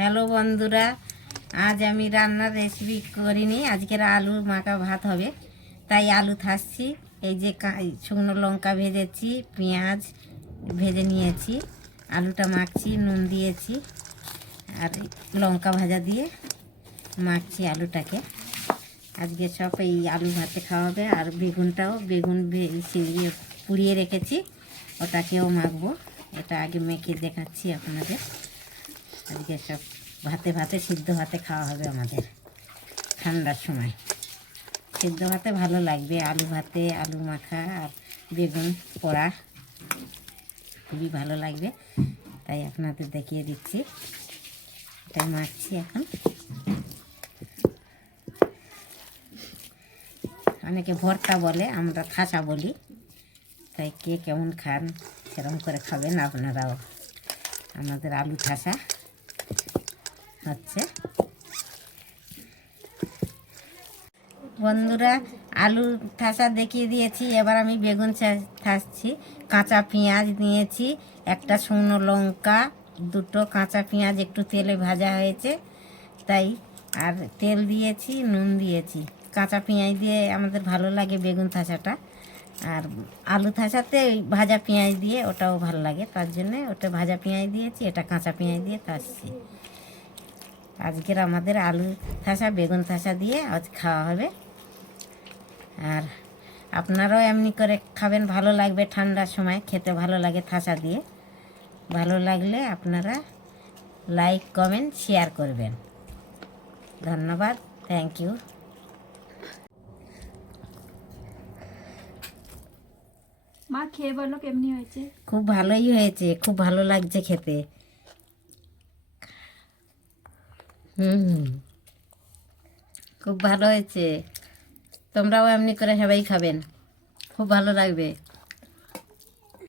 Hello বন্ধুরা, আজ আমি রান্নার রেসিপি করিনি। আজকের আলু মাখা ভাত হবে, তাই আলু থাসছি। এই যে শুকনো লঙ্কা ভেজেছি, পেঁয়াজ ভেজে নিয়েছি, আলুটা মাখছি, নুন দিয়েছি আর লঙ্কা ভাজা দিয়ে মাখছি আলুটাকে। আজকে সব এই আলু ভাতে খাওয়া হবে। আর বেগুন পুড়িয়ে রেখেছি, ওটাকেও মাখবো। এটা আগে মেখে দেখাচ্ছি আপনাদের। আজকে সব ভাতে সিদ্ধ ভাতে খাওয়া হবে আমাদের ঠান্ডার সময়। সিদ্ধ ভাতে ভালো লাগবে, আলু ভাতে আলু মাখা আর বেগুন পোড়া খুবই ভালো লাগবে, তাই আপনাদের দেখিয়ে দিচ্ছি। এটাই মাখছি এখন। অনেকে ভর্তা বলে, আমরা থাসা বলি, তাই কে কেমন খান সেরকম করে খাবেন আপনারাও। আমাদের আলু থাসা হচ্ছে। বন্ধুরা, আলু থাসা দেখিয়ে দিয়েছি, এবার আমি বেগুন থাসছি। কাঁচা পেঁয়াজ নিয়েছি, একটা শুকনো লঙ্কা, দুটো কাঁচা পেঁয়াজ একটু তেলে ভাজা হয়েছে তাই, আর তেল দিয়েছি, নুন দিয়েছি। কাঁচা পেঁয়াজ দিয়ে আমাদের ভালো লাগে বেগুন থাসাটা, আর আলু থাসাতে ওই ভাজা পেঁয়াজ দিয়ে ওটাও ভালো লাগে, তার জন্যে ওটা ভাজা পেঁয়াজ দিয়েছি, এটা কাঁচা পেঁয়াজ দিয়ে থাসছি। আজকের আমাদের আলু থাসা বেগুন থাসা দিয়ে আজ খাওয়া হবে। আর আপনারাও এমনি করে খাবেন, ভালো লাগবে। ঠান্ডার সময় খেতে ভালো লাগে থাসা দিয়ে। ভালো লাগলে আপনারা লাইক কমেন্ট শেয়ার করবেন। ধন্যবাদ, থ্যাংক ইউ। মা খেয়ে বলো কেমনি হয়েছে। খুব ভালোই হয়েছে, খুব ভালো লাগছে খেতে। খুব ভালো হয়েছে। তোমরাও এমনি করে সবাই খাবেন, খুব ভালো লাগবে।